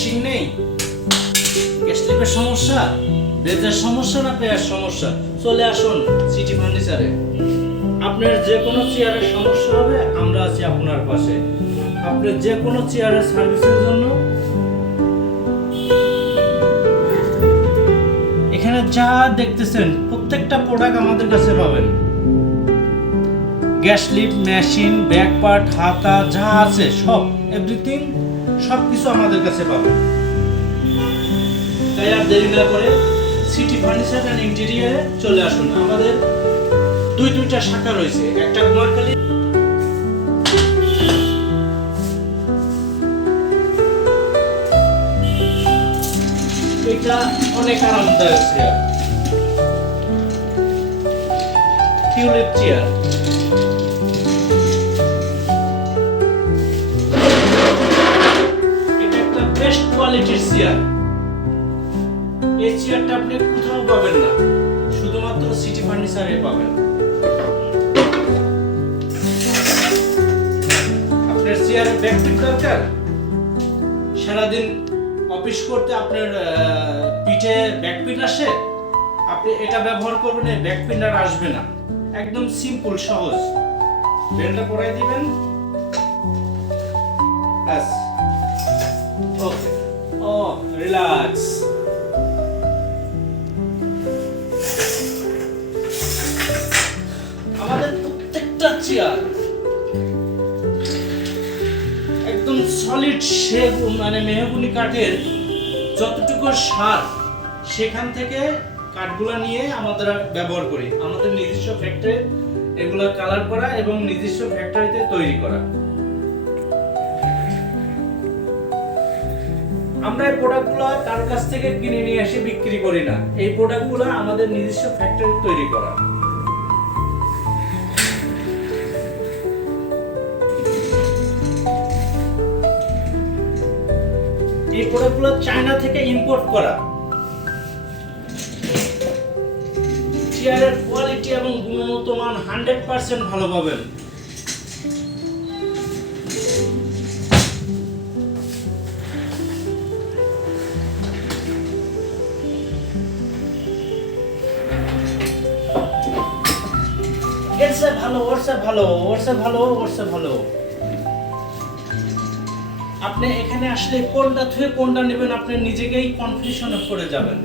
Finishing নেই, gas লিপের সমস্যা, বেজের সমস্যা না পেয়ার সমস্যা, চলে আসুন সিটি ফার্নিচারে। আপনার যে কোনো চেয়ারের সমস্যা হবে আমরা আছি আপনার পাশে। আপনার যে কোনো চেয়ারের সার্ভিসের জন্য এখানে যা দেখতেছেন প্রত্যেকটা প্রোডাক্ট আমাদের কাছে পাবেন। Gas lift, machine, back part, হাতা যা আছে সব এভরিথিং সব কিছু আমাদের কাছে পাবেন। তাই আর দেরি না করে সিটি ফার্নিচার অ্যান্ড ইন্টেরিয়রে চলে আসুন। আমাদের দুইটা শাখা রয়েছে, একটা কুমারখালী, এটা অনেক আরামদায়ক চেয়ার, টিউলিপ চেয়ার। এটা একটা বেস্ট কোয়ালিটির চেয়ার। এই চেয়ারটা আপনি কোথাও পাবেন না, শুধুমাত্র সিটি ফার্নিচারে পাবেন। আপনার চেয়ারে ব্যাকপিন দরকার, সারাদিন অফিস করতে আপনার পিঠে ব্যাকপিন আসে, আপনি এটা ব্যবহার করবেন, এই ব্যাকপিন আর আসবে না। একদম সিম্পল সহজ, বেল্টটা পরাই দিবেন, বাস, ওকে, ও রিল্যাক্স। আমাদের প্রত্যেকটা চেয়ার একদম সলিড সেগুন মানে মেহগনি কাঠের যতটুকু সার সেখান থেকে কাঠগুলো নিয়ে আমরা ব্যবহার করি। আমাদের নিজস্ব ফ্যাক্টরি এগুলো কালার করা এবং নিজস্ব ফ্যাক্টরিতে তৈরি করা। আমরা এই প্রোডাক্টগুলো কারোর কাছ থেকে কিনে নিয়ে এসে বিক্রি করি না, এই প্রোডাক্টগুলো আমাদের নিজস্ব ফ্যাক্টরি তৈরি করা। এই প্রোডাক্টগুলো চায়না থেকে ইম্পোর্ট করা। চেয়ারের কোয়ালিটি এবং গুণগত মান 100% ভালো পাবেন। এরসে ভালো, ওরসে ভালো, ওরসে ভালো, ওরসে ভালো। আপনি এখানে আসলে কোনটা থেকে কোনটা নেবেন আপনি নিজেকেই কনফিউশনে পড়ে যাবেন।